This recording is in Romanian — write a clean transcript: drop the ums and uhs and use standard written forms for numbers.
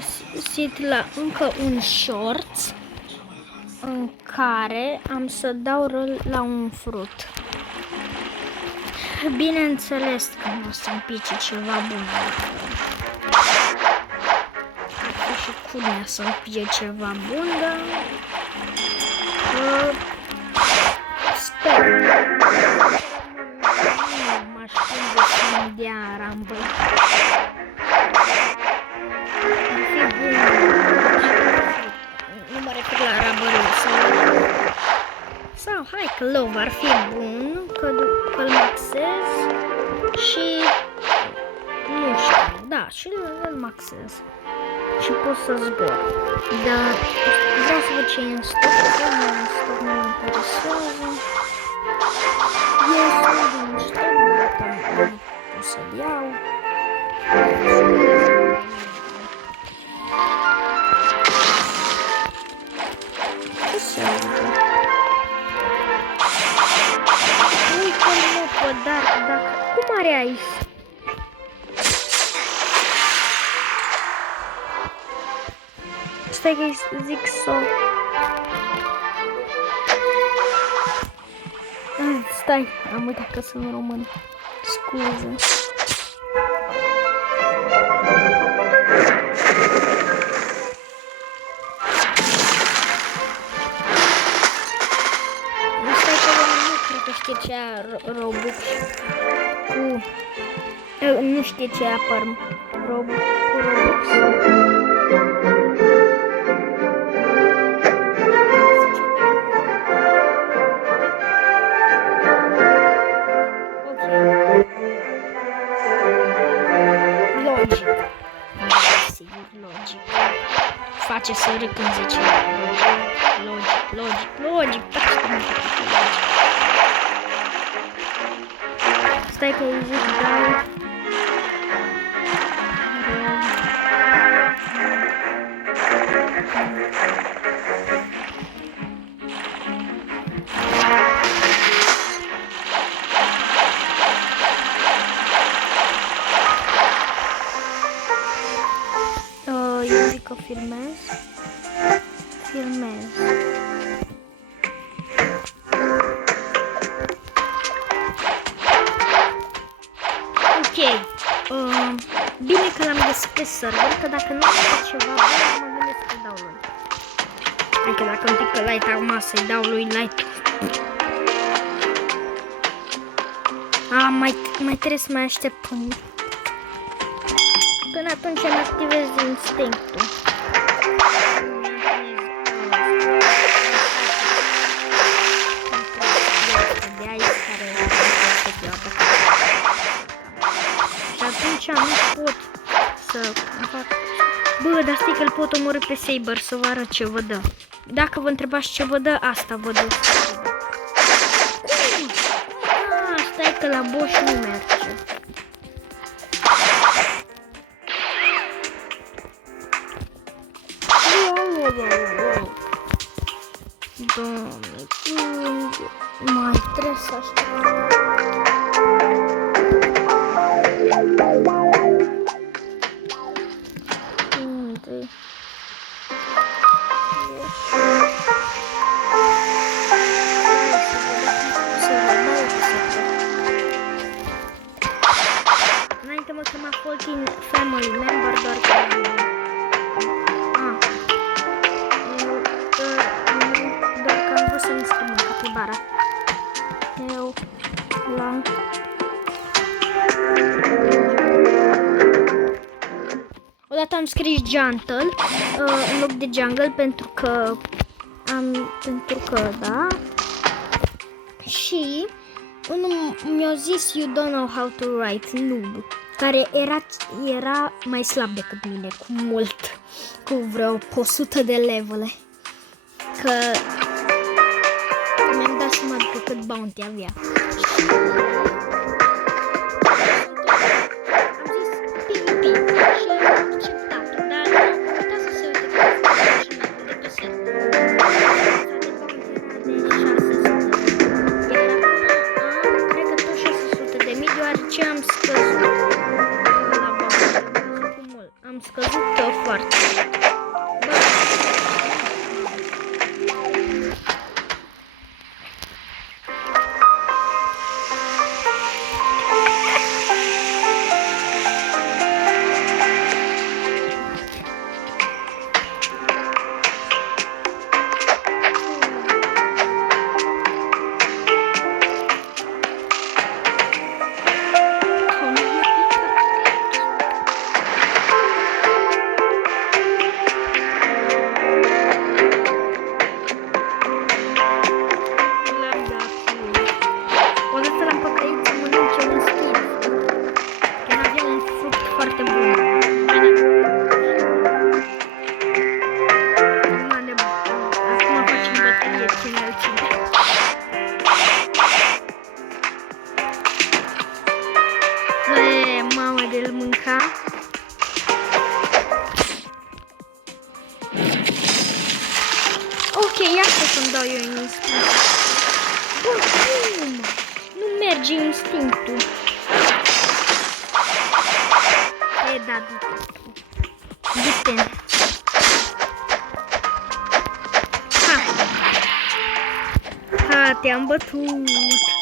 sfârșit la încă un short în care am să dau rol la un frut. Bineînțeles că nu o să-mi pice ceva bun. Ar fi și culmea să-mi pice ceva bun, dar sper. Nu m-aș prinde să-mi dea Rumble. Ar fi bun. Nu mă refer la Rumble sau hai că Love ar fi bun, că îl maxez și nu știu, da, și îl maxez și pot să zbor. Dar vreau să văd ce e în stoc, că nu e în stoc, nu mă interesează. Eu sunt din stoc, dacă pot să-l iau. Ce se aude? Dar cum are aici? Stai că zic so. Stai, am uitat că sunt român. Scuze. Știe ce a Robux cu... Nu știe ce apar Robux cu Robux. Ok. Logic. Sigur, logic. Face să râd când zice logic. Stai că îi zic dai. Eu zic că filmez. Ok, bine că l-am găsit pe server, că dacă nu fac ceva bun, mă gândesc să dau lui. Adică dacă îmi pică light acum, să-i dau lui light-ul. Mai trebuie să mai aștept până atunci îmi activez instinctul. Nu pot să fac. Bă, dar stai că îl pot omorî pe Saber, să vă arăt ce vă dă. Dacă vă întrebați ce vă dă, asta vă dă. Stai că la boss nu merge. Doamne, mai trebuie să aștept. Înainte mă chema Folkin Family Member, doar că doar că am vrut să-mi schimbăm capibara. Eu la odată am scris Gentle în loc de Jungle pentru că da. Și unul mi-a zis You don't know how to write noob, care era mai slab decât mine, cu mult, cu vreo 100 de levele. Că mi-am dat seama după cât bounty avea. Am scăzut foarte. De-l mânca. Ok, iată să-mi dau eu instinct. Bă, cum? Nu merge instinctul. E, da, du-te. Ha, te-am bătut.